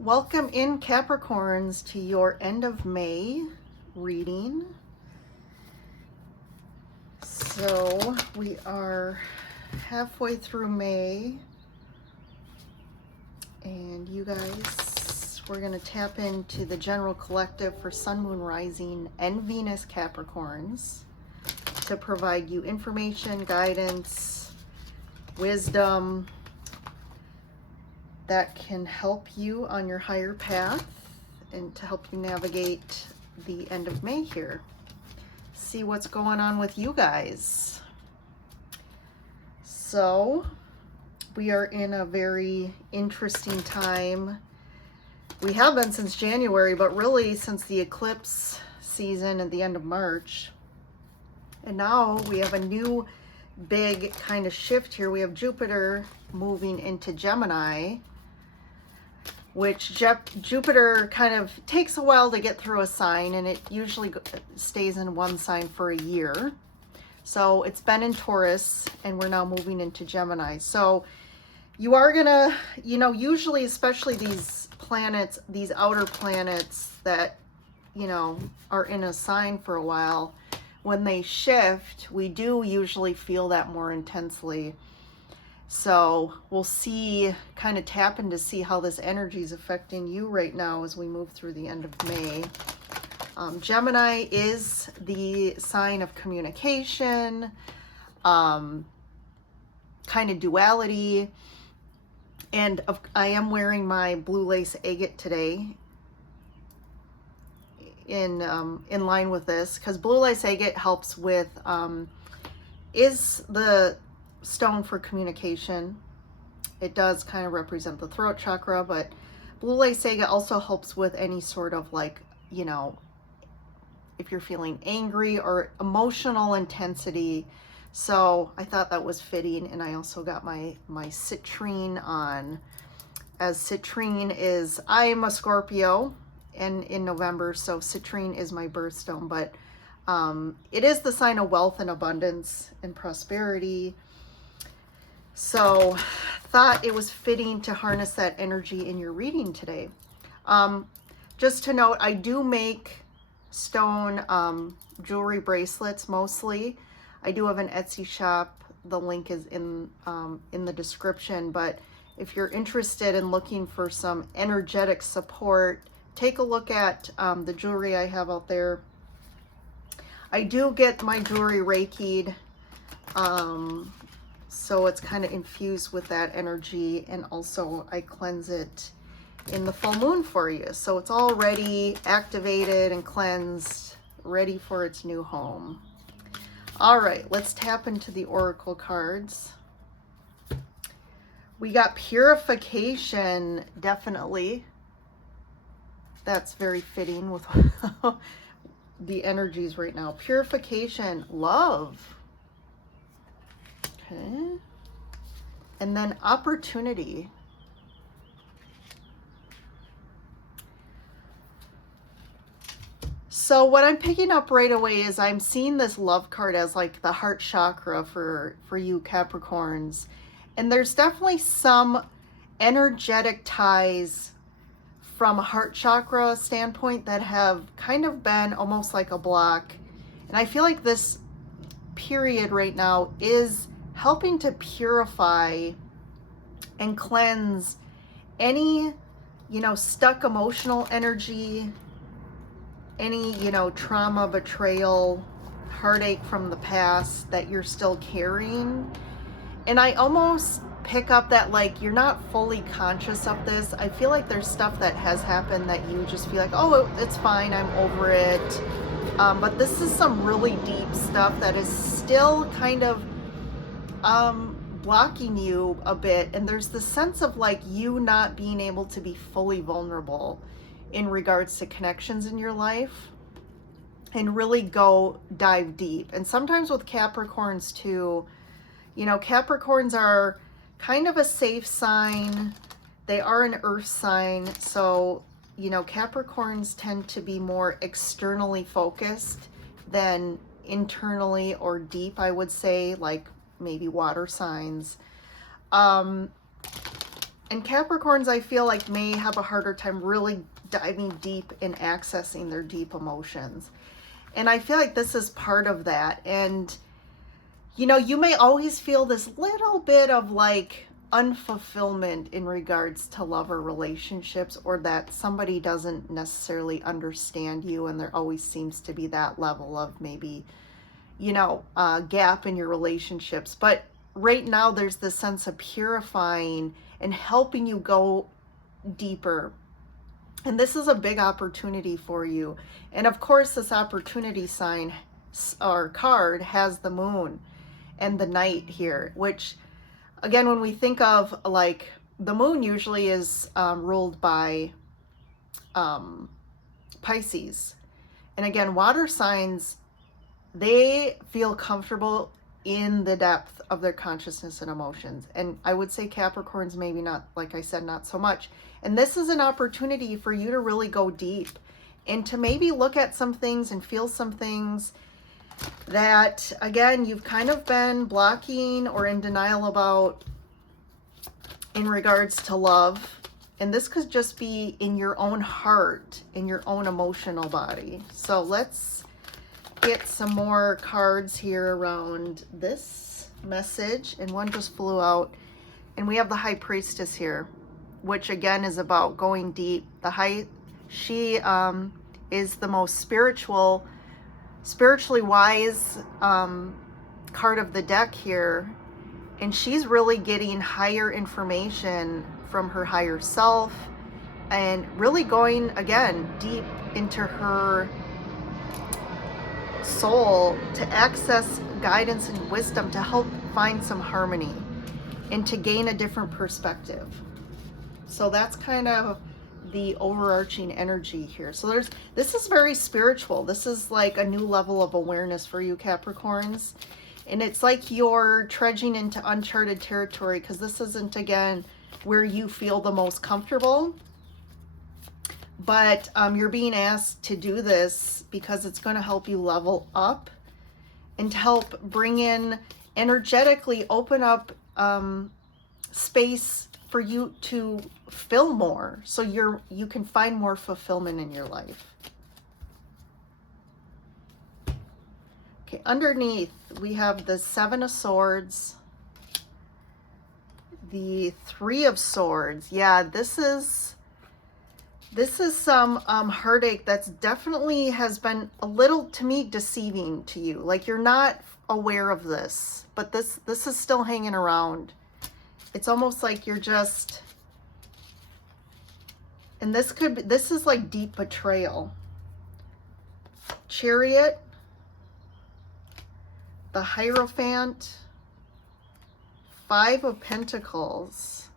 Welcome in, Capricorns, to your end of May reading. So we are halfway through May, and you guys, we're going to tap into the general collective for Sun, Moon, Rising, and Venus Capricorns to provide you information, guidance, wisdom that can help you on your higher path and to help you navigate the end of May here. See what's going on with you guys. So we are in a very interesting time. We have been since January, but really since the eclipse season at the end of March. And now we have a new big kind of shift here. We have Jupiter moving into Gemini, which Jupiter kind of takes a while to get through a sign, and it usually stays in one sign for a year. So it's been in Taurus, and we're now moving into Gemini. So you are gonna, usually, especially these planets, these outer planets that, are in a sign for a while, when they shift, we do usually feel that more intensely. So we'll see, kind of tap in to see how this energy is affecting you right now as we move through the end of May. Gemini is the sign of communication, kind of duality. And I am wearing my blue lace agate today in line with this, because blue lace agate helps with, is the stone for communication. It does kind of represent the throat chakra, but blue lace agate also helps with any sort of if you're feeling angry or emotional intensity. So I thought that was fitting, and I also got my citrine on, as citrine is, I'm a Scorpio and in November, so citrine is my birthstone, but it is the sign of wealth and abundance and prosperity. So thought it was fitting to harness that energy in your reading today. Just to note, I do make stone jewelry bracelets mostly. I do have an Etsy shop. The link is in the description. But if you're interested in looking for some energetic support, take a look at the jewelry I have out there. I do get my jewelry Reiki'd. So it's kind of infused with that energy, and also I cleanse it in the full moon for you. So it's already activated and cleansed, ready for its new home. All right, let's tap into the oracle cards. We got purification, definitely. That's very fitting with the energies right now. Purification, love. Okay. And then opportunity. So what I'm picking up right away is I'm seeing this love card as like the heart chakra for you Capricorns. And there's definitely some energetic ties from a heart chakra standpoint that have kind of been almost like a block. And I feel like this period right now is helping to purify and cleanse any, stuck emotional energy, any, trauma, betrayal, heartache from the past that you're still carrying. And I almost pick up that you're not fully conscious of this. I feel like there's stuff that has happened that you just feel like, oh, it's fine, I'm over it. But this is some really deep stuff that is still kind of blocking you a bit, and there's the sense of you not being able to be fully vulnerable in regards to connections in your life and really go dive deep. And sometimes with Capricorns too, Capricorns are kind of a safe sign. They are an earth sign, so Capricorns tend to be more externally focused than internally or deep, I would say, like maybe water signs. And Capricorns, I feel like, may have a harder time really diving deep and accessing their deep emotions. And I feel like this is part of that. And, you know, you may always feel this little bit of like unfulfillment in regards to love or relationships, or that somebody doesn't necessarily understand you, and there always seems to be that level of maybe, you know, gap in your relationships. But right now there's this sense of purifying and helping you go deeper. And this is a big opportunity for you. And of course, this opportunity sign or card has the moon and the knight here, which, again, when we think of like the moon, usually is ruled by Pisces. And again, water signs, they feel comfortable in the depth of their consciousness and emotions. And I would say Capricorns, maybe not, like I said, not so much. And this is an opportunity for you to really go deep and to maybe look at some things and feel some things that, again, you've kind of been blocking or in denial about in regards to love. And this could just be in your own heart, in your own emotional body. So let's get some more cards here around this message. And one just flew out. And we have the High Priestess here, which again is about going deep. She is the most spiritually wise card of the deck here. And she's really getting higher information from her higher self and really going, again, deep into her soul to access guidance and wisdom to help find some harmony and to gain a different perspective. So that's kind of the overarching energy here. So this is very spiritual. This is like a new level of awareness for you, Capricorns. And it's like you're trudging into uncharted territory, because this isn't, again, where you feel the most comfortable. But you're being asked to do this because it's going to help you level up and to help bring in, energetically open up space for you to fill more, so you can find more fulfillment in your life. Okay, underneath we have the Seven of Swords, the Three of Swords. Yeah, this is some heartache that's definitely has been a little, to me, deceiving to you. Like you're not aware of this, but this is still hanging around. It's almost like you're just, and this is like deep betrayal. Chariot, the Hierophant, Five of Pentacles,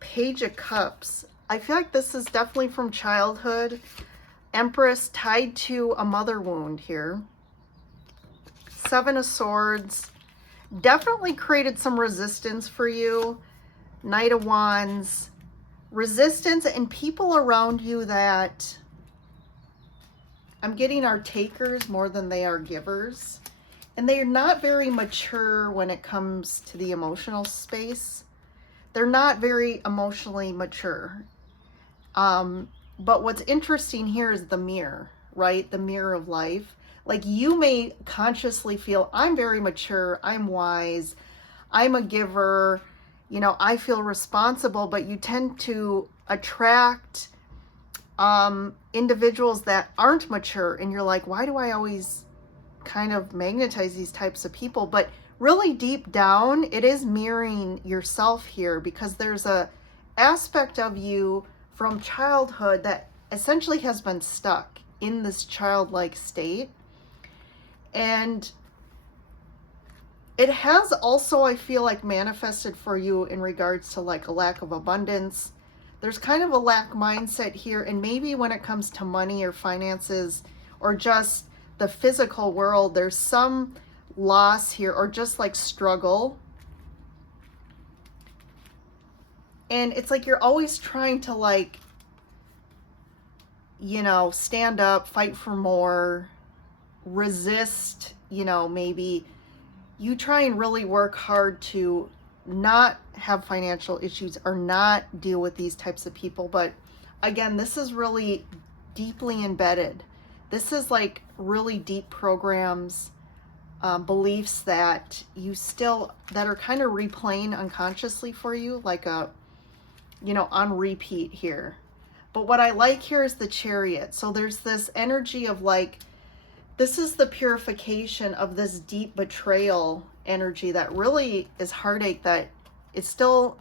Page of Cups. I feel like this is definitely from childhood. Empress, tied to a mother wound here. Seven of Swords, definitely created some resistance for you. Knight of Wands, resistance, and people around you that I'm getting are takers more than they are givers. And they are not very mature when it comes to the emotional space. They're not very emotionally mature. But what's interesting here is the mirror, right? The mirror of life. Like you may consciously feel, I'm very mature, I'm wise, I'm a giver, you know, I feel responsible, but you tend to attract individuals that aren't mature, and you're like, why do I always kind of magnetize these types of people? But really deep down, it is mirroring yourself here, because there's a aspect of you from childhood that essentially has been stuck in this childlike state. And it has also, I feel like, manifested for you in regards to like a lack of abundance. There's kind of a lack mindset here, and maybe when it comes to money or finances or just the physical world, there's some loss here, or just like struggle. And it's like you're always trying to, like, you know, stand up, fight for more, resist, you know, maybe you try and really work hard to not have financial issues or not deal with these types of people. But again, this is really deeply embedded. This is like really deep programs, beliefs that you still, that are kind of replaying unconsciously for you, like a, on repeat here. But what I like here is the Chariot. So there's this energy of like, this is the purification of this deep betrayal energy that really is heartache, that is still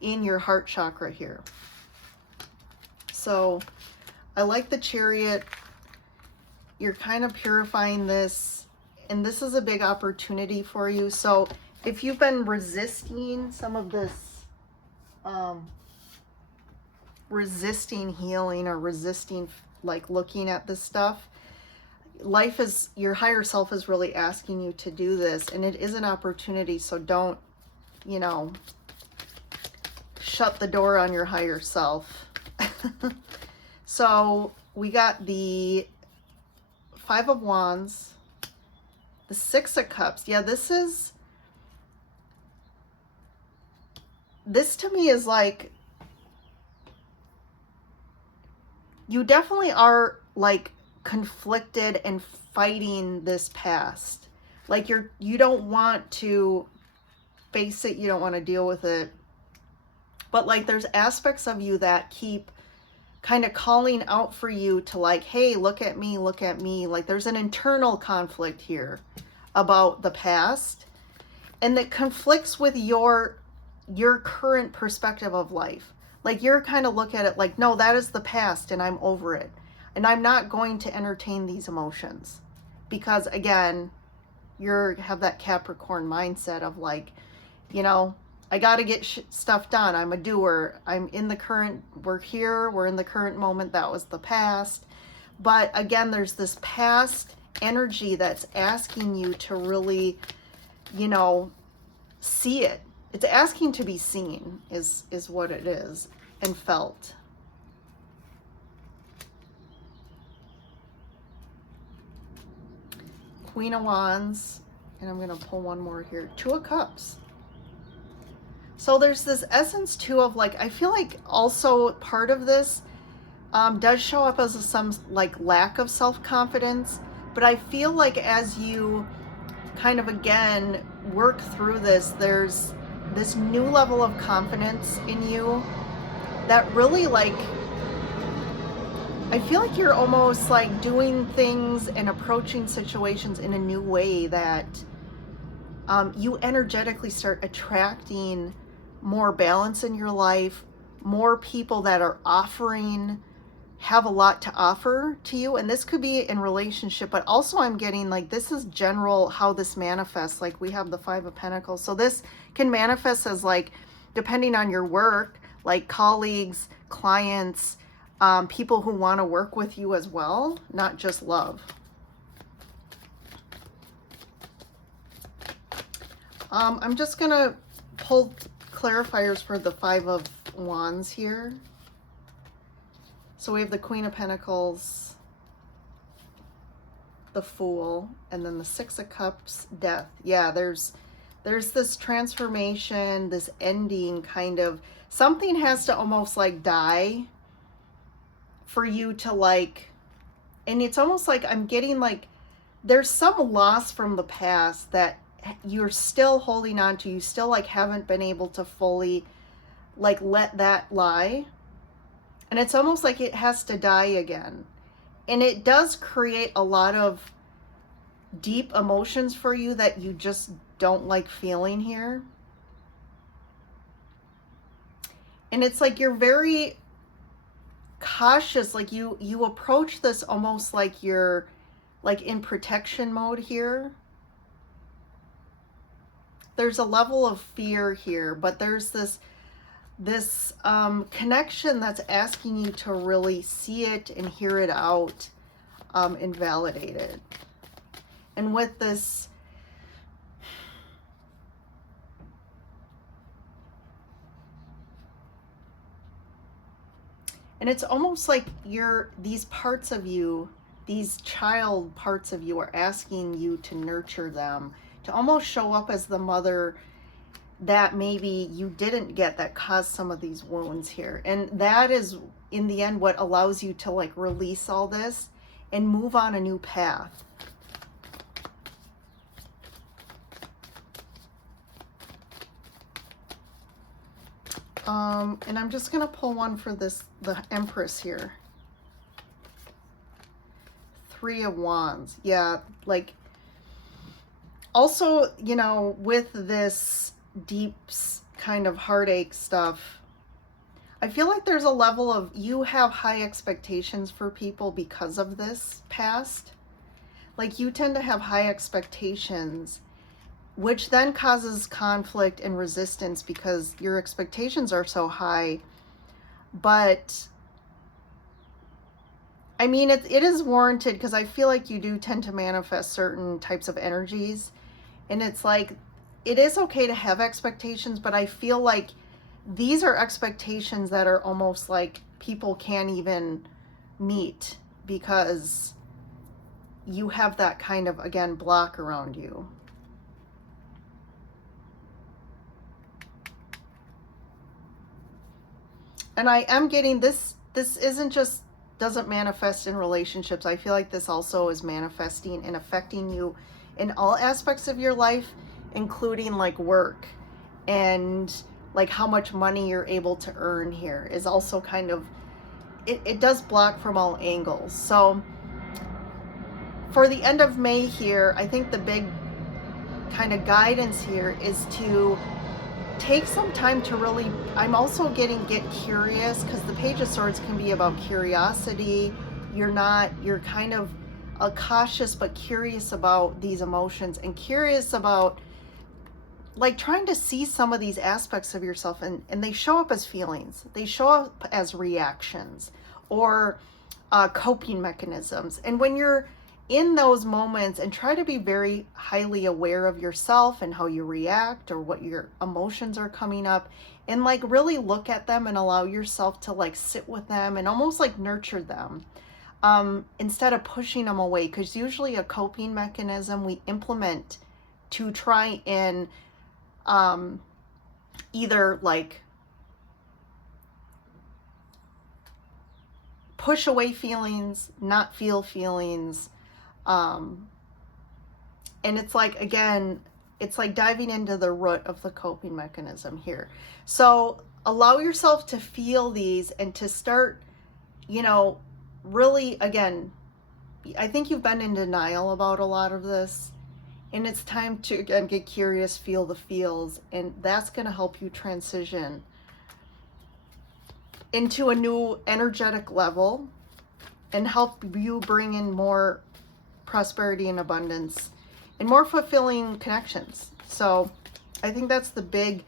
in your heart chakra here. So I like the Chariot. You're kind of purifying this, and this is a big opportunity for you. So if you've been resisting some of this, resisting healing or resisting like looking at this stuff, life is, your higher self is really asking you to do this, and it is an opportunity. So don't, shut the door on your higher self. So we got the Five of Wands, the Six of Cups. Yeah, this to me is like, you definitely are like conflicted and fighting this past. Like you don't want to face it, you don't want to deal with it. But like there's aspects of you that keep kind of calling out for you to like, hey, look at me, look at me. Like there's an internal conflict here about the past, and that conflicts with your current perspective of life. Like you're kind of look at it like, no, that is the past and I'm over it. And I'm not going to entertain these emotions. Because again, you have that Capricorn mindset of like, I got to get stuff done. I'm a doer. I'm in the current, we're in the current moment. That was the past. But again, there's this past energy that's asking you to really, see it. It's asking to be seen is what it is, and felt. Queen of Wands, and I'm going to pull one more here. Two of Cups. So there's this essence too of like, I feel like also part of this does show up as some like lack of self-confidence, but I feel like as you kind of again work through this, there's this new level of confidence in you that really like, I feel like you're almost like doing things and approaching situations in a new way that you energetically start attracting more balance in your life, more people that are have a lot to offer to you. And this could be in relationship, but also I'm getting like, this is general how this manifests. Like we have the Five of Pentacles. So this can manifest as like, depending on your work, like colleagues, clients, people who want to work with you as well, not just love. I'm just going to pull clarifiers for the Five of Wands here. So we have the Queen of Pentacles, the Fool, and then the Six of Cups, Death. Yeah, there's this transformation, this ending kind of, something has to almost like die for you to like, and it's almost like I'm getting like, there's some loss from the past that you're still holding on to. You still like haven't been able to fully like let that lie. And it's almost like it has to die again. And it does create a lot of deep emotions for you that you just don't like feeling here. And it's like you're very cautious. Like you approach this almost like you're like in protection mode here. There's a level of fear here, but there's this connection that's asking you to really see it and hear it out, and validate it. And with this, and it's almost like these parts of you, these child parts of you are asking you to nurture them, to almost show up as the mother that maybe you didn't get that caused some of these wounds here. And that is, in the end, what allows you to like release all this and move on a new path. And I'm just going to pull one for this, the Empress here. 3 of Wands. Yeah, like, also, you know, with this deep kind of heartache stuff, I feel like there's a level of, you have high expectations for people because of this past. Like, you tend to have high expectations, which then causes conflict and resistance because your expectations are so high. But I mean, it is warranted, because I feel like you do tend to manifest certain types of energies. And it's like, it is okay to have expectations, but I feel like these are expectations that are almost like people can't even meet because you have that kind of, again, block around you. And I am getting this isn't just, doesn't manifest in relationships. I feel like this also is manifesting and affecting you in all aspects of your life, including like work, and like how much money you're able to earn here is also kind of, it does block from all angles. So for the end of May here, I think the big kind of guidance here is to take some time to really, I'm also getting get curious, because the Page of Swords can be about curiosity. You're kind of cautious but curious about these emotions, and curious about like trying to see some of these aspects of yourself, and they show up as feelings. They show up as reactions or coping mechanisms. And when you're in those moments, and try to be very highly aware of yourself and how you react or what your emotions are coming up, and like really look at them and allow yourself to like sit with them and almost like nurture them, instead of pushing them away. Because usually a coping mechanism we implement to try and either like push away feelings, not feel feelings. And it's like, again, it's like diving into the root of the coping mechanism here. So allow yourself to feel these and to start, you know, really, again, I think you've been in denial about a lot of this, and it's time to, again, get curious, feel the feels, and that's going to help you transition into a new energetic level and help you bring in more prosperity and abundance and more fulfilling connections. So I think that's the big,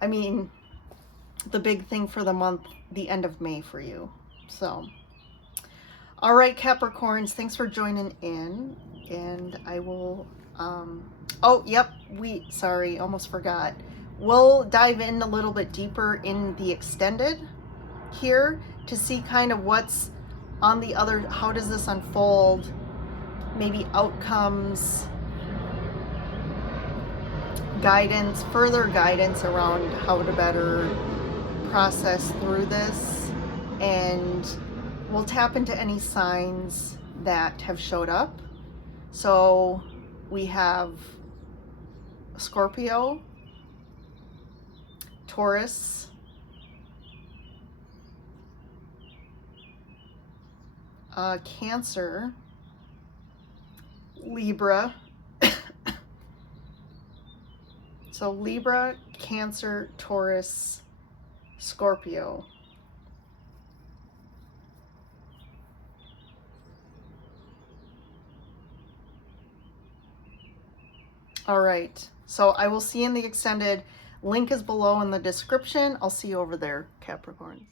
I mean, the big thing for the month, the end of May for you. So, all right, Capricorns, thanks for joining in. And I will, oh, yep, sorry, almost forgot. We'll dive in a little bit deeper in the extended here to see kind of what's on the other, how does this unfold, maybe outcomes, guidance, further guidance around how to better process through this. And we'll tap into any signs that have showed up. So we have Scorpio, Taurus, Cancer, Libra. So Libra, Cancer, Taurus, Scorpio. All right. So I will see you in the extended. Link is below in the description. I'll see you over there, Capricorns.